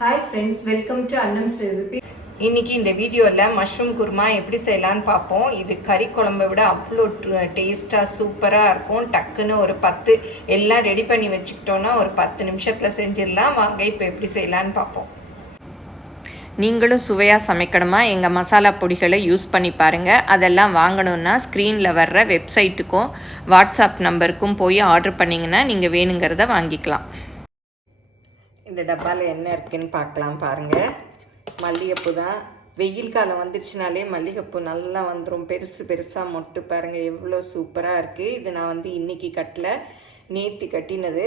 Hi friends, welcome to Annam's recipe. இன்றைக்கி இந்த வீடியோவில் மஷ்ரூம் குருமா எப்படி செய்யலான்னு பார்ப்போம். இது கறி குழம்பை விட அவ்வளோ டேஸ்ட்டாக சூப்பராக இருக்கும். டக்குன்னு ஒரு 10 எல்லாம் ரெடி பண்ணி வச்சுக்கிட்டோன்னா ஒரு 10 நிமிஷத்தில் செஞ்சிடலாம். வாங்க இப்போ எப்படி செய்யலான்னு பார்ப்போம். நீங்களும் சுவையாக சமைக்கணுமா? எங்கள் மசாலா பொடிகளை யூஸ் பண்ணி பாருங்கள். அதெல்லாம் வாங்கணுன்னா ஸ்க்ரீனில் வர்ற வெப்சைட்டுக்கும் வாட்ஸ்அப் நம்பருக்கும் போய் ஆர்டர் பண்ணிங்கன்னா நீங்கள் வேணுங்கிறத வாங்கிக்கலாம். இந்த டப்பாவில் என்ன இருக்குதுன்னு பார்க்கலாம் பாருங்கள். மல்லிகைப்பூ தான். வெயில் காலம் வந்துடுச்சுனாலே மல்லிகைப்பூ நல்லா வந்துடும். பெருசு பெருசாக மொட்டு பாருங்கள், எவ்வளோ சூப்பராக இருக்குது. இது நான் இன்றைக்கி கட்டல, நேற்று கட்டினது.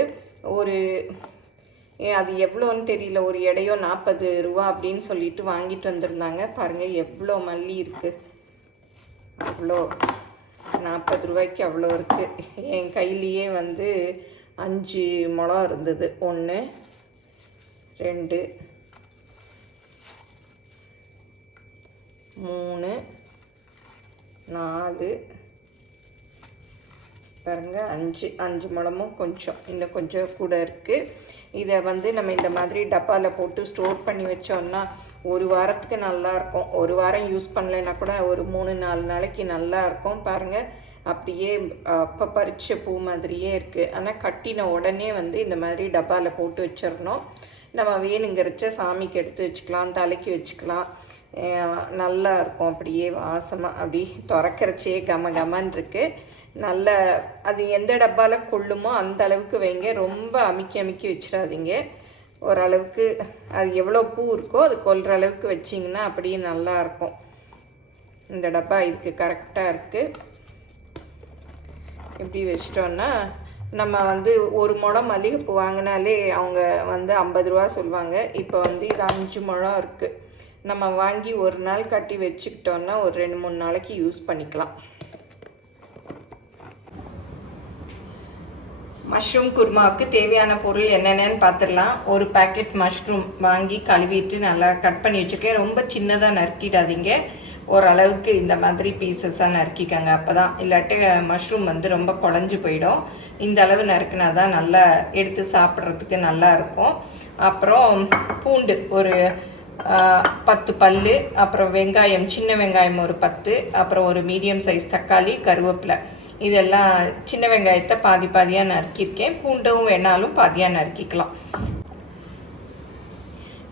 அது எவ்வளோன்னு தெரியல, ஒரு எடையோ 40 ரூபா அப்படின்னு சொல்லிட்டு வாங்கிட்டு வந்திருந்தாங்க. பாருங்கள் எவ்வளோ மல்லி இருக்குது. அவ்வளோ 40 ரூபாய்க்கு அவ்வளோ இருக்குது. என் கையிலேயே 5 முழம் இருந்தது. 1 2 3 4 பாருங்க, 5 முழமும் கொஞ்சம் இன்னும் கொஞ்சம் கூட இருக்குது. இதை நம்ம இந்த மாதிரி டப்பாவில் போட்டு ஸ்டோர் பண்ணி வச்சோம்னா ஒரு வாரத்துக்கு நல்லாயிருக்கும். ஒரு வாரம் யூஸ் பண்ணலைன்னா கூட ஒரு 3-4 நாளைக்கு நல்லாயிருக்கும். பாருங்கள், அப்படியே அப்போ பறித்த பூ மாதிரியே இருக்குது. ஆனால் கட்டின உடனே இந்த மாதிரி டப்பாவில் போட்டு வச்சிடணும். நம்ம வேணுங்கிறச்ச சாமிக்கு எடுத்து வச்சுக்கலாம், தலைக்கு வச்சுக்கலாம். நல்லா இருக்கும். அப்படியே வாசமாக அப்படி திறக்கிறச்சே கமன்னு இருக்குது. நல்ல அது எந்த டப்பாவில் கொள்ளுமோ அந்த அளவுக்கு வைங்க. ரொம்ப அமுக்கி வச்சிடாதீங்க. ஓரளவுக்கு அது எவ்வளோ பூ இருக்கோ அது கொள்கிற அளவுக்கு வச்சிங்கன்னா அப்படியே நல்லாயிருக்கும். இந்த டப்பா இதுக்கு கரெக்டாக இருக்குது. இப்படி வச்சிட்டோன்னா நம்ம 1 முழம் மல்லிகைப்பூ வாங்கினாலே அவங்க 50 ரூபா சொல்லுவாங்க. இப்போ இது 5 முழம் இருக்குது. நம்ம வாங்கி ஒரு நாள் கட்டி வச்சுக்கிட்டோன்னா ஒரு 2-3 நாளைக்கு யூஸ் பண்ணிக்கலாம். மஷ்ரூம் குருமாவுக்கு தேவையான பொருள் என்னென்னு பார்த்துடலாம். ஒரு பேக்கெட் மஷ்ரூம் வாங்கி கழுவிட்டு நல்லா கட் பண்ணி வச்சுருக்கேன். ரொம்ப சின்னதாக நறுக்கிடாதீங்க, ஓரளவுக்கு இந்த மாதிரி பீசஸாக நறுக்கிக்கங்க. அப்போ தான், இல்லாட்டி மஷ்ரூம் ரொம்ப குழஞ்சி போயிடும். இந்த அளவு நறுக்குனா தான் நல்லா எடுத்து சாப்பிட்றதுக்கு நல்லா இருக்கும். அப்புறம் பூண்டு ஒரு 10 பல், அப்புறம் வெங்காயம், சின்ன வெங்காயம் ஒரு 10, அப்புறம் ஒரு மீடியம் சைஸ் தக்காளி, கருவேப்பிலை. இதெல்லாம் சின்ன வெங்காயத்தை பாதியாக நறுக்கியிருக்கேன். பூண்டும் வேணாலும் பாதியாக நறுக்கிக்கலாம்.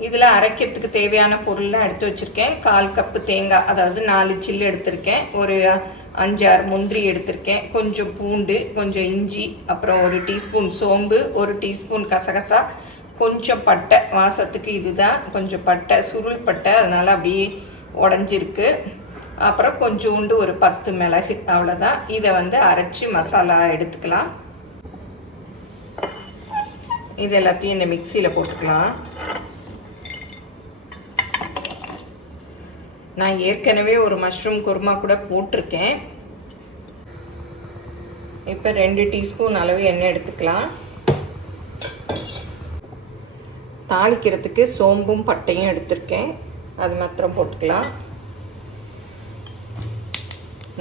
இதில் அரைக்கிறதுக்கு தேவையான பொருள்லாம் எடுத்து வச்சுருக்கேன். 1/4 கப்பு தேங்காய், அதாவது 4 சில்லு எடுத்திருக்கேன். ஒரு 5-6 முந்திரி எடுத்திருக்கேன். கொஞ்சம் பூண்டு, கொஞ்சம் இஞ்சி, அப்புறம் 1 டீஸ்பூன் சோம்பு, 1 டீஸ்பூன் கசகசா, கொஞ்சம் பட்டை, வாசத்துக்கு இதுதான். கொஞ்சம் பட்டை, சுருள் பட்டை, அதனால் அப்படியே உடஞ்சிருக்கு. அப்புறம் கொஞ்சோண்டு ஒரு 10 மிளகு, அவ்வளோதான். இதை அரைச்சி மசாலா எடுத்துக்கலாம். இது எல்லாத்தையும் இந்த மிக்சியில் போட்டுக்கலாம். நான் ஏற்கனவே ஒரு மஷ்ரூம் குருமா கூட போட்டிருக்கேன். இப்போ 2 டீஸ்பூன் அளவு எண்ணெய் எடுத்துக்கலாம். தாளிக்கிறதுக்கு சோம்பும் பட்டையும் எடுத்திருக்கேன், அது மாத்திரம் போட்டுக்கலாம்.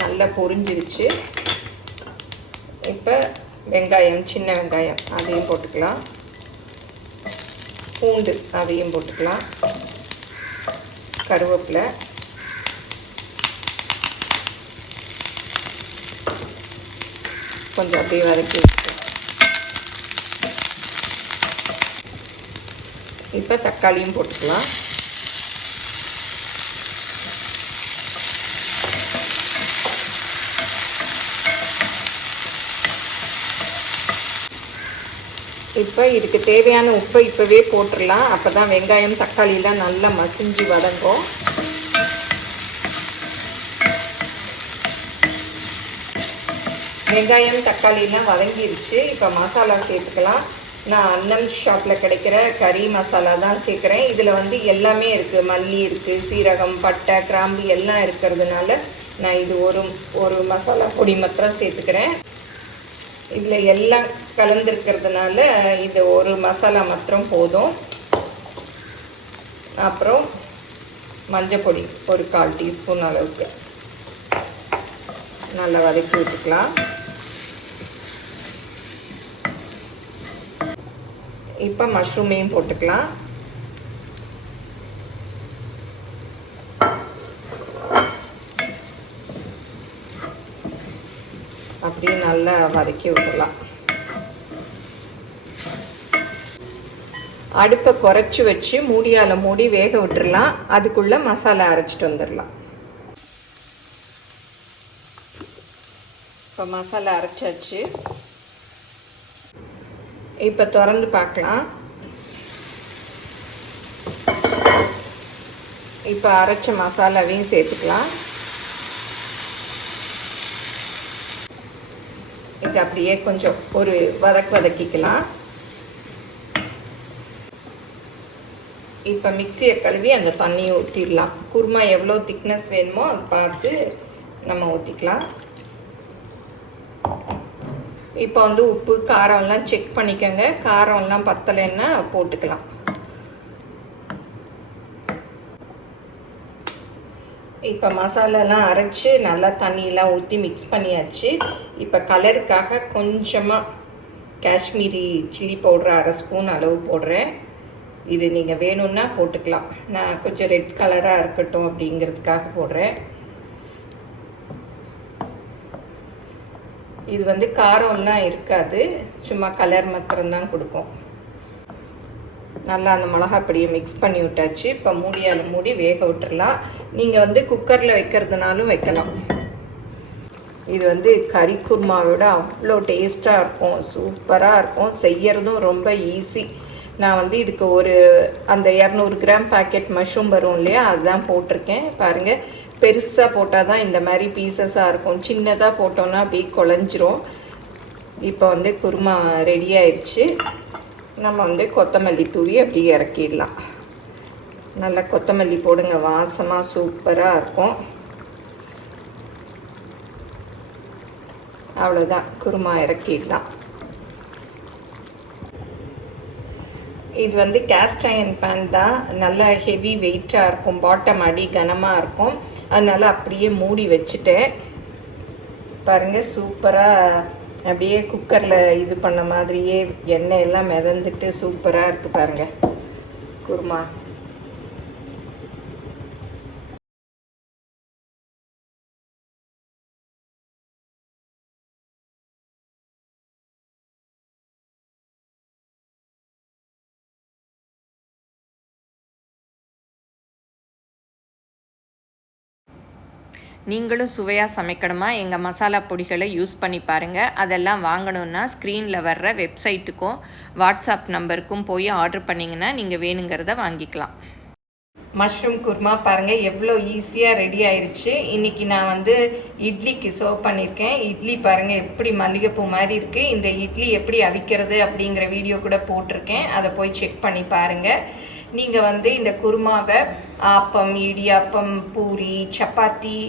நல்லா பொரிஞ்சிருச்சு. இப்போ வெங்காயம், சின்ன வெங்காயம், அதையும் போட்டுக்கலாம். பூண்டு, அதையும் போட்டுக்கலாம். கருவேப்பிலை, கொஞ்சம் அப்படியே வதக்கி வச்சுக்கலாம். இப்போ தக்காளியும் போட்டுக்கலாம். இப்போ இதுக்கு தேவையான உப்பை இப்போவே போட்டுடலாம். அப்போ தான் வெங்காயம் தக்காளியெலாம் நல்லா மசிஞ்சு வதங்கும். வெங்காயம் தக்காளியெலாம் வதங்கிருச்சு. இப்போ மசாலா சேர்த்துக்கலாம். நான் அன்னம் ஷாப்பில் கிடைக்கிற கறி மசாலா தான் சேர்க்குறேன். இதில் எல்லாமே இருக்குது. மல்லி இருக்குது, சீரகம், பட்டை, கிராம்பு எல்லாம் இருக்கிறதுனால நான் இது ஒரு மசாலா பொடி மாத்திரம் சேர்த்துக்கிறேன். இதில் எல்லாம் கலந்துருக்கிறதுனால இது ஒரு மசாலா மாத்திரம் போதும். அப்புறம் மஞ்சள் பொடி ஒரு 1/4 டீஸ்பூன் அளவுக்கு நல்லா வதக்கி விட்டுக்கலாம். இப்போ மஷ்ரூமையும் போட்டுக்கலாம். அப்படியே நல்லா வதக்கி விடலாம். அடுப்பை குறைச்சி வச்சு மூடியால் மூடி வேக விட்டுடலாம். அதுக்குள்ளே மசாலா அரைச்சிட்டு வந்துடலாம். இப்போ மசாலா அரைச்சாச்சு. இப்போ திறந்து பார்க்கலாம். இப்போ அரைச்ச மசாலாவையும் சேர்த்துக்கலாம். இது அப்படியே கொஞ்சம் ஒரு வதக்கிக்கலாம். இப்போ மிக்சியை கழுவி அந்த தண்ணியை ஊற்றிடலாம். குருமா எவ்வளோ திக்னஸ் வேணுமோ அதை பார்த்து நம்ம ஊற்றிக்கலாம். இப்போ வந்து உப்பு காரம்லாம் செக் பண்ணிக்கோங்க. காரம்லாம் பத்தலைன்னா போட்டுக்கலாம். இப்போ மசாலாலாம் அரைச்சி நல்லா தண்ணியெலாம் ஊற்றி மிக்ஸ் பண்ணியாச்சு. இப்போ கலருக்காக கொஞ்சமாக காஷ்மீரி சில்லி பவுடர் 1/2 ஸ்பூன் அளவு போடுறேன். இது நீங்கள் வேணும்னா போட்டுக்கலாம். நான் கொஞ்சம் ரெட் கலராக இருக்கட்டும் அப்படிங்கிறதுக்காக போடுறேன். இது வந்து காரம்லாம் இருக்காது, சும்மா கலர் மாத்திரம்தான் கொடுக்கும். நல்லா அந்த மிளகாப்பொடியை மிக்ஸ் பண்ணி விட்டாச்சு. இப்போ மூடியால் மூடி வேக விட்டுறலாம். நீங்கள் வந்து குக்கரில் வைக்கிறதுனாலும் வைக்கலாம். இது வந்து கறி குருமாவோட அவ்வளோ டேஸ்ட்டாக இருக்கும், சூப்பராக இருக்கும். செய்யறதும் ரொம்ப ஈஸி. நான் வந்து இதுக்கு ஒரு அந்த 200 கிராம் பேக்கெட் மஷ்ரூம் வரும் இல்லையா, அதுதான் போட்டிருக்கேன். பாருங்கள், பெருசாக போட்டால் தான் இந்த மாதிரி பீசஸாக இருக்கும். சின்னதாக போட்டோன்னா அப்படியே குழஞ்சிரும். இப்போ வந்து குருமா ரெடி ஆயிடுச்சு. நம்ம வந்து கொத்தமல்லி தூவி அப்படியே இறக்கிடலாம். நல்லா கொத்தமல்லி போடுங்க, வாசமாக சூப்பராக இருக்கும். அவ்வளோதான், குருமா இறக்கிடலாம். இது வந்து கேஸ்ட் அயர்ன் பேன் தான், நல்லா ஹெவி வெயிட்டாக இருக்கும். பாட்டம் அடி கனமாக இருக்கும். அதனால் அப்படியே மூடி வச்சுட்டேன். பாருங்கள், சூப்பராக அப்படியே குக்கரில் இது பண்ண மாதிரியே எண்ணெய் எல்லாம் மிதந்துட்டு சூப்பராக இருக்குது பாருங்கள் குருமா. நீங்களும் சுவையாக சமைக்கணுமா? எங்கள் மசாலா பொடிகளை யூஸ் பண்ணி பாருங்கள். அதெல்லாம் வாங்கணுன்னா ஸ்க்ரீனில் வர்ற வெப்சைட்டுக்கும் வாட்ஸ்அப் நம்பருக்கும் போய் ஆர்டர் பண்ணிங்கன்னா நீங்கள் வேணுங்கிறத வாங்கிக்கலாம். மஷ்ரூம் குருமா பாருங்கள் எவ்வளோ ஈஸியாக ரெடி ஆயிடுச்சு. இன்றைக்கி நான் வந்து இட்லிக்கு சர்வ் பண்ணியிருக்கேன். இட்லி பாருங்கள் எப்படி மல்லிகைப்பூ மாதிரி இருக்குது. இந்த இட்லி எப்படி அவிக்கிறது அப்படிங்கிற வீடியோ கூட போட்டிருக்கேன், அதை போய் செக் பண்ணி பாருங்கள். நீங்கள் வந்து இந்த குருமாவை ஆப்பம், இடியாப்பம், பூரி, சப்பாத்தி,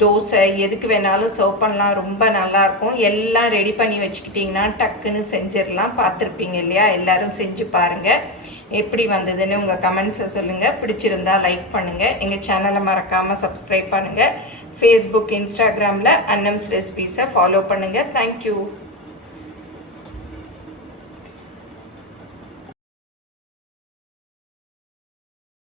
தோசை எதுக்கு வேணாலும் சர்வ் பண்ணலாம். ரொம்ப நல்லாயிருக்கும். எல்லாம் ரெடி பண்ணி வச்சுக்கிட்டிங்கன்னா டக்குன்னு செஞ்சிடலாம். பார்த்துருப்பீங்க இல்லையா? எல்லோரும் செஞ்சு பாருங்கள். எப்படி வந்ததுன்னு உங்கள் கமெண்ட்ஸை சொல்லுங்கள். பிடிச்சிருந்தா லைக் பண்ணுங்கள். எங்கள் சேனலை மறக்காமல் சப்ஸ்கிரைப் பண்ணுங்கள். ஃபேஸ்புக், இன்ஸ்டாகிராமில் அன்னம்ஸ் ரெசிபீஸை ஃபாலோ பண்ணுங்கள். தேங்க்யூ.